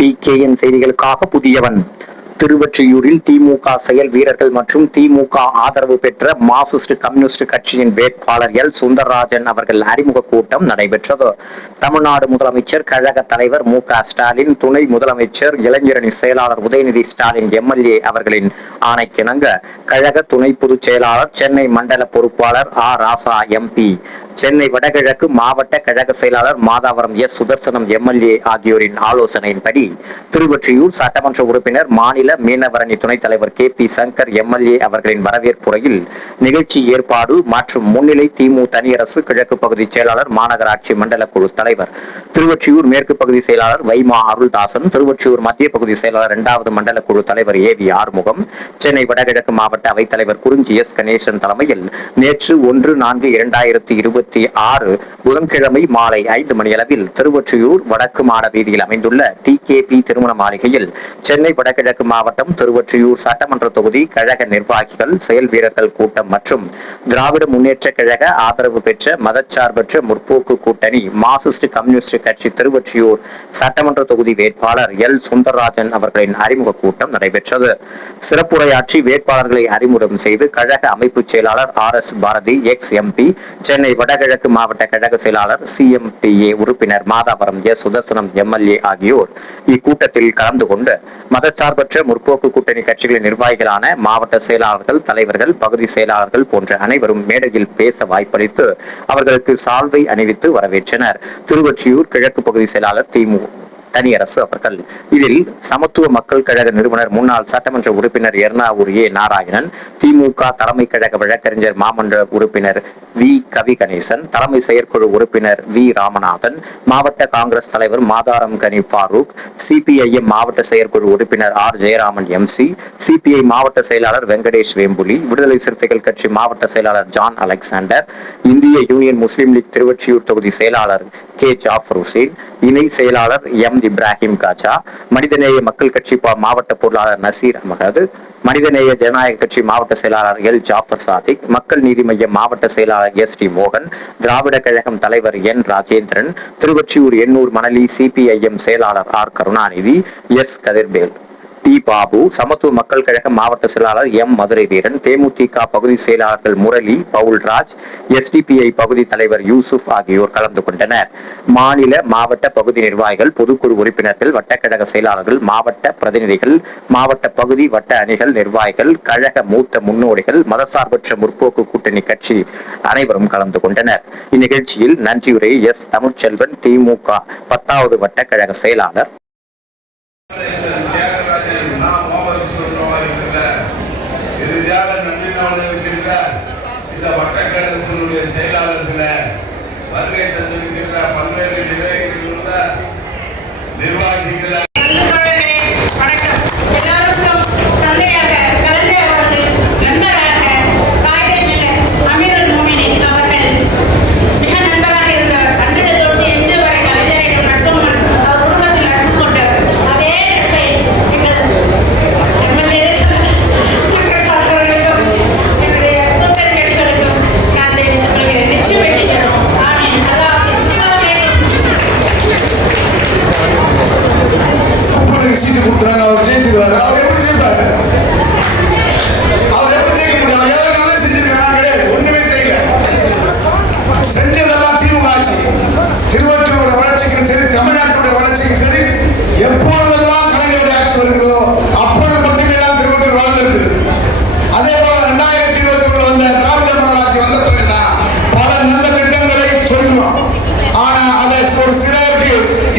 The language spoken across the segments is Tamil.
PKN செய்திகளுக்காக புதியவன். திருவொற்றியூரில் திமுக செயல் வீரர்கள் மற்றும் திமுக ஆதரவு பெற்ற மார்க்சிஸ்ட் கம்யூனிஸ்ட் கட்சியின் வேட்பாளர் எல். சுந்தரராஜன் அவர்கள் அறிமுக கூட்டம் நடைபெற்றது. தமிழ்நாடு முதலமைச்சர், கழக தலைவர் மு. க. ஸ்டாலின், துணை முதலமைச்சர், இளைஞரணி செயலாளர் உதயநிதி ஸ்டாலின் MLA அவர்களின் ஆணைக்கிணங்க கழக துணை பொதுச் செயலாளர், சென்னை மண்டல பொறுப்பாளர் ராசா MP, சென்னை வடகிழக்கு மாவட்ட கழக செயலாளர் மாதாவரம் சுதர்சனம் MLA ஆகியோரின் ஆலோசனையின்படி திருவொற்றியூர் சட்டமன்ற உறுப்பினர், மாநில மீனவரணி துணைத் தலைவர் KP சங்கர் MLA அவர்களின் வரவேற்புரையில் நிகழ்ச்சி ஏற்பாடு மற்றும் முன்னிலை திமு தனியரசு கிழக்கு பகுதி செயலாளர், மாநகராட்சி மண்டல குழு தலைவர், திருவொற்றியூர் மேற்கு பகுதி செயலாளர் வைமா அருள்தாசன், திருவொற்றியூர் மத்திய பகுதி செயலாளர் 2வது மண்டல குழு தலைவர் AV ஆறுமுகம், சென்னை வடகிழக்கு மாவட்ட அவைத்தலைவர் குறிஞ்சி S. கணேசன் தலைமையில் நேற்று 1/4/2026 புதன்கிழமை மாலை 5 மணியளவில் திருவொற்றியூர் வடக்கு மாட வீதியில் அமைந்துள்ள TKP திருமண மாளிகையில் சென்னை வடகிழக்கு மாவட்டம் திருவொற்றியூர் சட்டமன்ற தொகுதி கழக நிர்வாகிகள், செயல் வீரர்கள் கூட்டம் மற்றும் திராவிட முன்னேற்ற கழக ஆதரவு பெற்ற மதச்சார்பற்ற முற்போக்கு கூட்டணி மார்க்சிஸ்ட் கம்யூனிஸ்ட் கட்சி திருவொற்றியூர் சட்டமன்ற தொகுதி வேட்பாளர் எல். சுந்தரராஜன் அவர்களின் அறிமுக கூட்டம் நடைபெற்றது. சிறப்புரையாற்றி வேட்பாளர்களை அறிமுகம் செய்து கழக அமைப்பு செயலாளர் RS பாரதி ex-MP, சென்னை வடகிழக்கு மாவட்ட கழக செயலாளர் CMPA உறுப்பினர் மாதாவரம் சுதர்சனம் MLA ஆகியோர் இக்கூட்டத்தில் கலந்து கொண்டு மதச்சார்பற்ற முற்போக்கு கூட்டணி கட்சிகளின் நிர்வாகிகளான மாவட்ட செயலாளர்கள், தலைவர்கள், பகுதி செயலாளர்கள் போன்ற அனைவரும் மேடையில் பேச வாய்ப்பளித்து அவர்களுக்கு சால்வை அணிவித்து வரவேற்றனர். திருவொற்றியூர் கிழக்கு பகுதி செயலாளர் திமு தனியரசு அவர்கள் இதில் சமத்துவ மக்கள் கழக நிறுவனர், முன்னாள் சட்டமன்ற உறுப்பினர் எர்ணாவூர் நாராயணன், திமுக தலைமை கழக வழக்கறிஞர் மாமன்ற உறுப்பினர் V. கவி கணேசன், தலைமை செயற்குழு உறுப்பினர் V. ராமநாதன், மாவட்ட காங்கிரஸ் தலைவர் மாதாரம் கனி ஃபாரூக், CPIM மாவட்ட செயற்குழு உறுப்பினர் R. ஜெயராமன் MC, CPI மாவட்ட செயலாளர் வெங்கடேஷ் வேம்புலி, விடுதலை சிறுத்தைகள் கட்சி மாவட்ட செயலாளர் ஜான் அலெக்சாண்டர், இந்திய யூனியன் முஸ்லிம் லீக் திருவொற்றியூர் தொகுதி செயலாளர் K. ஜாஃபர் ஹுசேன், இணை செயலாளர் M. இப்ராஹிம் காஜா, மனிதநேய மக்கள் கட்சி மாவட்ட பொருளாளர் நசீர் அகமது, மனிதநேய ஜனநாயக கட்சி மாவட்ட செயலாளர் L. ஜாஃபர் சாதிக், மக்கள் நீதி மையம் மாவட்ட செயலாளர் S.T. மோகன், திராவிட கழகம் தலைவர் N. ராஜேந்திரன், திருவொற்றியூர் எண்ணூர் மணலி CPIM செயலாளர் R. Karunanidhi, S. Kathirvel, T. Babu, சமத்துவ மக்கள் கழக மாவட்ட செயலாளர் M. மதுரை வீரன், தேமுதிக பகுதி செயலாளர்கள் முரளி, பவுல்ராஜ், SDPI பகுதி தலைவர் யூசுப் ஆகியோர் கலந்து கொண்டனர். மாநில மாவட்ட பகுதி நிர்வாகிகள், பொதுக்குழு உறுப்பினர்கள், வட்டக்கழக செயலாளர்கள், மாவட்ட பிரதிநிதிகள், மாவட்ட பகுதி வட்ட அணிகள் நிர்வாகிகள், கழக மூத்த முன்னோடிகள், மதசார்பற்ற முற்போக்கு கூட்டணி கட்சி அனைவரும் கலந்து கொண்டனர். இந்நிகழ்ச்சியில் நன்றியுரை S. தமிழ்ச்செல்வன், திமுக 10வது வட்டக்கழக செயலாளர், இந்த வட்டக்கழகத்தினுடைய செயலாளர்களை, வருகை தந்திருக்கின்ற பல்வேறு நிலைகளில் உள்ள நிர்வாகிகளை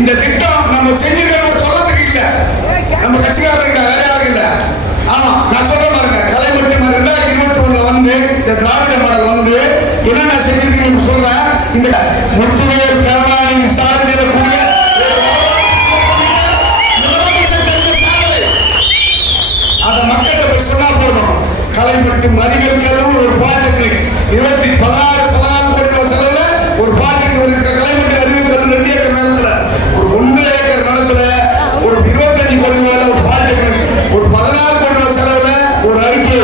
இந்த திட்டம் நம்ம செஞ்சிருக்க சொல்றதுக்கு இல்ல, நம்ம கட்சிக்காரங்க வேலையாக இல்ல. ஆமா, நான் சொல்ல பாருங்க, கலைமட்டி 2021 வந்து இந்த திராவிட மாடல் வந்து என்னென்ன செஞ்சிருக்கீங்கன்னு சொல்றேன். இந்த முத்துவேல் கருணாநிதி சாதனையில் கூட அதை மக்கள்கிட்ட போய் சொன்னா போதும். கலைமட்டி அறிவியல் கல்லூரி ஒரு பாட்டுக்கு 16 கோடி ரூபாய் செலவுல ஒரு பாட்டுக்கு ஒரு கலைமட்டி அறிவியல் கல்லூரி 2 ஏக்கர் நிலத்துல, ஒரு 1 ஏக்கர் நிலத்துல ஒரு 25 கோடி ரூபாயில ஒரு பாட்டுக்கு, ஒரு 14 கோடி ரூபாய் செலவுல ஒரு ITI,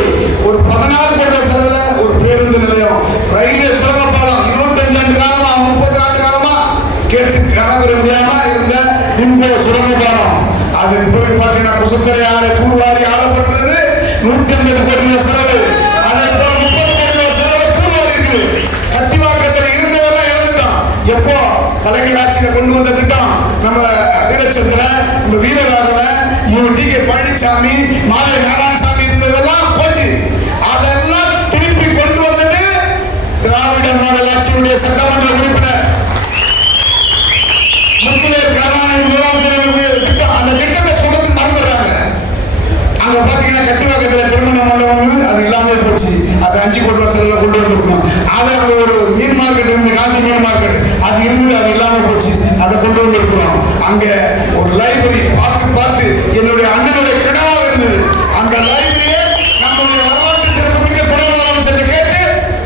ஒரு 14 கோடி ரூபாய் செலவுல ஒரு பேருந்து நிலையம், ரயில்வே சுரங்கப்பாலம் 25 ஆண்டு காலமா 30 ஆண்டு காலமா கேட்டு கனவு முடியாம இருந்த சுரங்கப்பாலம், கொசுக்கரை ஆலை கூறுவாரி ஆளப்படுகிறது 150 கோடி ரூபாய் செலவு. அதை 30 கோடி ரூபாய் செலவு கூறுவாரி இருக்குது. கத்திவாக்கத்தில் இருந்தவெல்லாம் இழந்துட்டோம். எப்போ கலைஞர் ஆட்சியை கொண்டு வந்த திட்டம் நம்ம வீரச்சந்திரன், நம்ம வீரராகவன், இவன் டி.கே. பழனிசாமி, மாலை நாராயணசாமி இருந்ததெல்லாம் போச்சு. அதெல்லாம் திருப்பி கொண்டு வந்தது திராவிட மாடல் ஆட்சியுடைய சட்டமன்ற உறுப்பினர் முத்துவேல் கருணாநிதி முதலமைச்சருடைய திட்டம். அந்த திட்டத்தை சொல்றதுக்கு மறந்துடுறாங்க. அங்க பாத்தீங்கன்னா கத்திவாக்கத்தில் திருமண மண்டபம் அது எல்லாமே போச்சு. அது 5 கோடி ரூபாய் செலவுல கொண்டு வந்திருக்கோம். அது அங்க ஒரு மீன் மார்க்கெட் இருந்து, காந்தி மீன் மார்க்கெட் அது இருந்து அது எல்லாமே போச்சு. அதை கொண்டு வந்திருக்கிறோம். அங்க ஒரு லைப்ரரி பார்த்து என்னுடைய அண்ணனுடைய கனவாக இருந்தது. அந்த லைப்ரரியை நம்முடைய வரலாற்று சிறப்புமிக்க துணை முதலமைச்சர் கேட்டு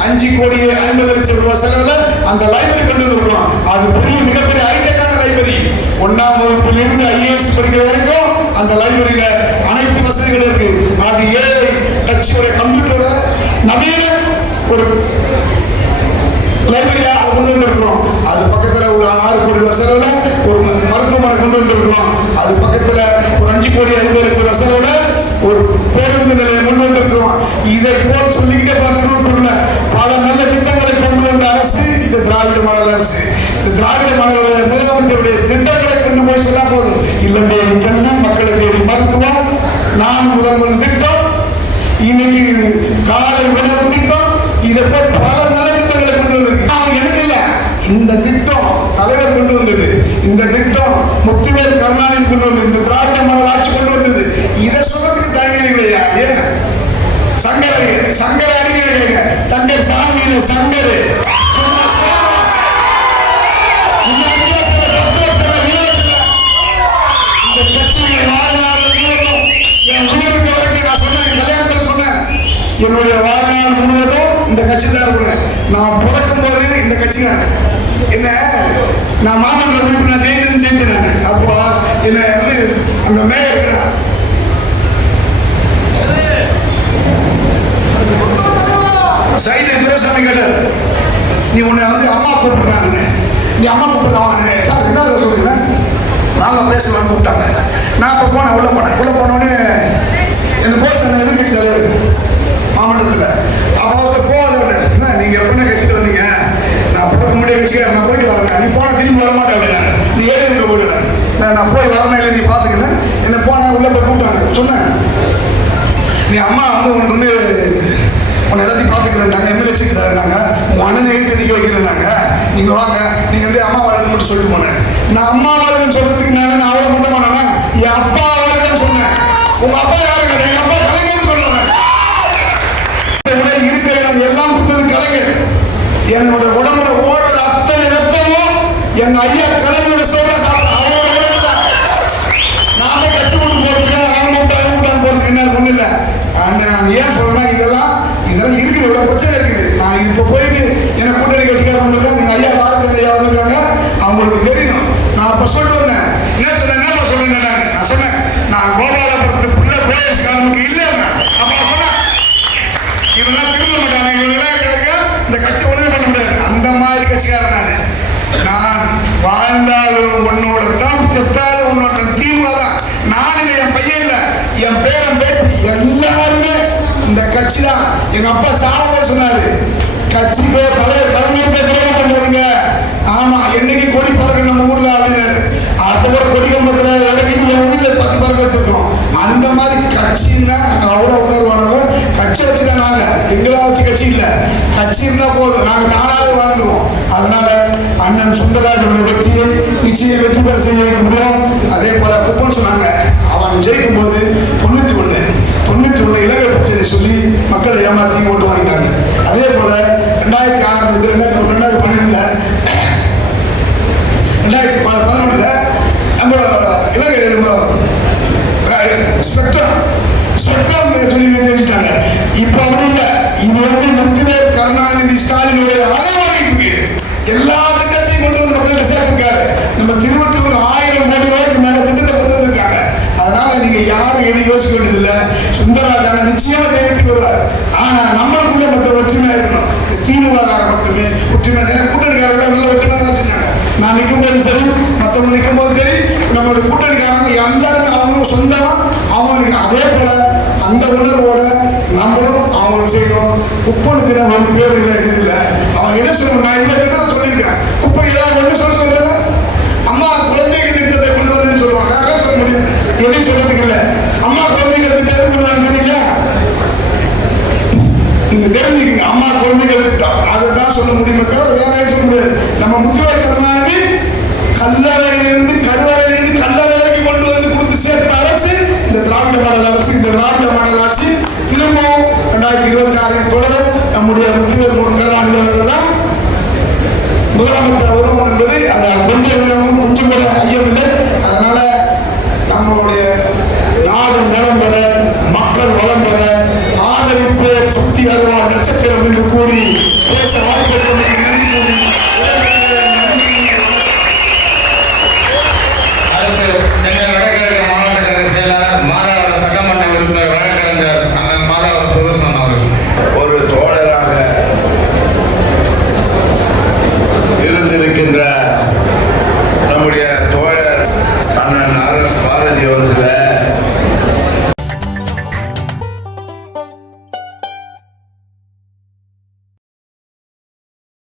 5 கோடி 50 லட்சம் ரூபாய் செலவுல அந்த லைப்ரரி கொண்டு வந்திருக்கிறோம். அது பெரிய மிகப்பெரிய ஹைடெக்கான லைப்ரரி. 1ஆம் வகுப்பிலிருந்து IAS படிக்கிற வரைக்கும் அந்த லைப்ரரியில அனைத்து வசதிகள் இருக்கு. அது ஏழை டச்சோட கம்ப்யூட்டரோட நவீன ஒரு லைப்ரரியா கொண்டு வந்திருக்கிறோம். அது பக்கத்துல ஒரு 6 கோடி ரூபாய் செலவுல ஒரு மருத்துவமனை கொண்டு வந்திருக்கிறோம். அது பக்கத்துல ஒரு 5 கோடி 50 லட்சம் ரூபாய் செலவுல ஒரு பேருந்து நிலையம் கொண்டு வந்திருக்கிறோம். இதை போல் சொல்லிக்கிட்டே திருவள்ளூர்ல பல நல்ல திட்டங்களை கொண்டு வந்த அரசு இந்த திராவிட மாடல் அரசு. இந்த திராவிட மாடல் முதலமைச்சருடைய திட்டங்களை கொண்டு போய் சொன்னா போதும். இல்லம் தேடி கல்வி, மக்களை தேடி மருத்துவம், நான் முதல்வன் திட்டம், இன்னைக்கு காலை உணவு திட்டம், இதை போல் பல நல்ல திட்டங்களை கொண்டு வந்திருக்கு. எனக்கு இல்ல, இந்த திட்டம் தலைவர் கொண்டு வந்தது. இந்த திட்டம் முத்துவேல் கருணாநிதி கொண்டு வந்தது. இந்த திராவிட மாடல் ஆட்சி கொண்டு வந்தது. இதை சொல்றதுக்கு தயங்கலையா? சங்கர் அடிக்கிறீங்க, சங்கர் சாமியில சங்கர் என்னுடைய வாழ்நாள் முழுவதும் இந்த கட்சி தான் இருக்கிறேன். நான் பிறக்கும் போது இந்த கட்சி தான் என்ன, நான் மாமன்ற உறுப்பினர் ஜெயிச்சேன். அப்போ என்ன வந்து அந்த மேயர் சைடு துரைசாமி கேட்டார், நீ உன்னை வந்து அம்மா கூப்பிடுறாங்க, நீ அம்மா கூப்பிடுறாங்க சார், என்ன சொல்றீங்க? நாம பேசலாம்னு கூப்பிட்டாங்க. நான் இப்போ போனேன், உள்ள போனோடனே என்ன போஸ்ட் எதிர்கட்சி தலைவர் மாவட்டத்தில் அப்போ போகாத என்ன நீங்கள் எப்படின்னா கட்சியில் வந்தீங்க, நான் பிறக்க முடிய கட்சிக்கார, நான் போயிட்டு வரேன், நீ போனால் திரும்பி வர மாட்டேன் அப்படின்னா, நீ ஏழு போயிடுவேன், நான் போய் வரணும் இல்லை நீ பார்த்துக்கல என்ன போனால் உள்ளே போய் கூப்பிட்டாங்க. சொன்னேன், நீ அம்மா வந்து உனக்கு வந்து உன்னை எல்லாத்தையும் பார்த்துக்கிறேன்னாங்க, எம்எல்ஏ சீட்டு தரேன்னாங்க, உன் அண்ணனை எழுதி நிற்க வைக்கிறேன்னாங்க, நீங்கள் வாங்க, நீங்கள் வந்து அம்மா வாழ்க்கை மட்டும் சொல்லிட்டு போனேன். நான் அம்மா வாழ்க்கைன்னு சொல்கிறதுக்கு நான் அவ்வளோ மட்டும் பண்ணேன்னா என் அப்பா வாழ்க்கைன்னு சொன்னேன். உங்கள் அப்பா யாரு கேட்டேன்? எங்கள் அப்பா கலைஞர்னு சொல்லுவேன். இருக்கிற எல்லாம் கொடுத்தது கலைஞர். என்னோட உடம்புல ஓடுற அத்தனை ரத்தமும் எங்க ஐயா கலைஞரோட சோழ அவரோட உடம்பு தான். நானே கட்சி கொண்டு போறதுக்கு அவங்க போறதுக்கு என்ன ஒண்ணு இல்லை. நான் ஏன் சொல்றேன்னா இதெல்லாம் இருக்குது, இவ்வளவு பிரச்சனை இருக்குது. நான் இப்ப போயிட்டு என்ன கூட்டணி கட்சிக்கார வந்திருக்காங்க, எங்க ஐயா பாரதிய ஐயா வந்திருக்காங்க, அவங்களுக்கு தெரியணும். நான் அப்ப சொல்லிட்டு வந்தேன், என்ன சொல்றேன், நான் சொன்னேன், நான் கோபாலபுரத்து புள்ள போலீஸ் காலமுக்கு இல்லை. அப்ப சொன்னேன், இவெல்லாம் திரும்ப மாட்டாங்க, இவங்கெல்லாம் கிடைக்க இந்த கட்சி ஒழுங்கு பண்ண முடியாது. அந்த மாதிரி கட்சிக்காரன் நான் வாழ்ந்தாலும் உன்னோட தான், செத்தாலும் உன்னோட தீவிர தான். நான் இல்லை, என் பையன் இல்லை, என் பேரன் பேட்டி எல்லாருமே இந்த கட்சி தான். எங்க அப்பா சாப்பிட சொன்னாரு, கட்சிக்கோ தலைவர் கலைஞருக்கு துரோகம் பண்றதுங்க. ஆமா, என்னைக்கு கொடி பறக்க நம்ம ஊர்ல அப்படின்னாரு. அப்போ ஒரு கொடி கம்பத்துல இறங்கிட்டு என் வீட்டுல 10 பறக்க வச்சிருக்கோம். அந்த மாதிரி கட்சின்னா அவ்வளவு உணர்வானவர். கட்சி வச்சுதான் நாங்க, எங்களா வச்சு கட்சி இல்ல, கட்சி இருந்தா போதும், நாங்க நானாவே வாழ்ந்துருவோம். அதனால அண்ணன் சுந்தரராஜனுடைய வெற்றியை நிச்சயம் வெற்றி பெற செய்ய வைக்க முடியும். அதே போல குப்பன் சொன்னாங்க, அவன் ஜெயிக்கும் போது 91 இலங்கை பிரச்சனை சொல்லி மக்களை ஏமாற்றி ஓட்டு வாங்கிட்டாங்க. அதே போல 2006 2012 2011 நம்ம இலங்கை ஸ்பெக்ட்ரம் சொல்லி தெரிஞ்சிட்டாங்க. இப்ப அப்படி இல்லை, இது வந்து முத்துவேல் கருணாநிதி ஸ்டாலினுடைய அலைவரைப்பு எல்லா திட்டத்தையும் கொண்டு வந்து மக்கள்கிட்ட சேர்த்திருக்காரு. நம்ம திருவள்ளூர் 1000 கோடி ரூபாய்க்கு மேல திட்டத்தை கொண்டு வந்திருக்காங்க. அதனால நீங்க யாரும் எதுவும் யோசிக்க வேண்டியதில்லை. சுந்தரராஜன் நிச்சயமா ஜெயிட்டு வருவார். ஆனா நம்மளுக்குள்ள மட்டும் ஒற்றுமையா இருக்கணும். திமுக மட்டுமே ஒற்றுமை, கூட்டணிக்காரர்கள் நல்ல ஒற்றுமையாக வச்சிருக்காங்க. நான் நிற்கும் போது சரி, மற்றவங்க நிற்கும் போது சரி, நம்மளோட கூட்டணிக்காரங்க எல்லாருமே அவங்க சொந்தமா அதே போல அந்த உணர்வோட நம்மளும் அவங்களுக்கு செய்யணும். குப்பனுக்கு நம்ம பேர் இல்லை. அவன் என்ன சொல்லணும், நான் இல்லை கிட்ட சொல்லியிருக்கேன். குப்பை ஏதாவது ஒன்று சொல்ல அம்மா குழந்தைகள் திட்டத்தை கொண்டு வந்து சொல்லுவாங்க. சொல்ல முடியாது, எப்படி சொல்றதுக்கு இல்லை. அம்மா குழந்தைகள் திட்டத்தை கொண்டு வந்து நீங்க தெரிஞ்சுக்கீங்க. அம்மா குழந்தைகள் திட்டம் அதை தான் சொல்ல முடியுமே தவிர வேற சொல்ல முடியாது. நம்ம முத்துவேல் கருணாநிதி கல்லறையிலிருந்து கருவறையிலிருந்து கல்லறை வரைக்கும் கொண்டு வந்து கொடுத்து சேர்த்த அரசு இந்த திராவிட மாடல் அரசு. இந்த திராவிட மாடல் அரசு திரும்பவும் 2026 தொடரும். நம்முடைய முத்துவேல் கருணாநிதி அவர்கள் தான் முதலமைச்சர் வருவோம் என்பது கொஞ்சம் கூட ஐயமில்லை. அதனால நம்மளுடைய நாடு நலம் பெற, மக்கள் வளம் பெற, ஆதரிப்பு சுத்தி அருவா நட்சத்திரம் என்று கூறி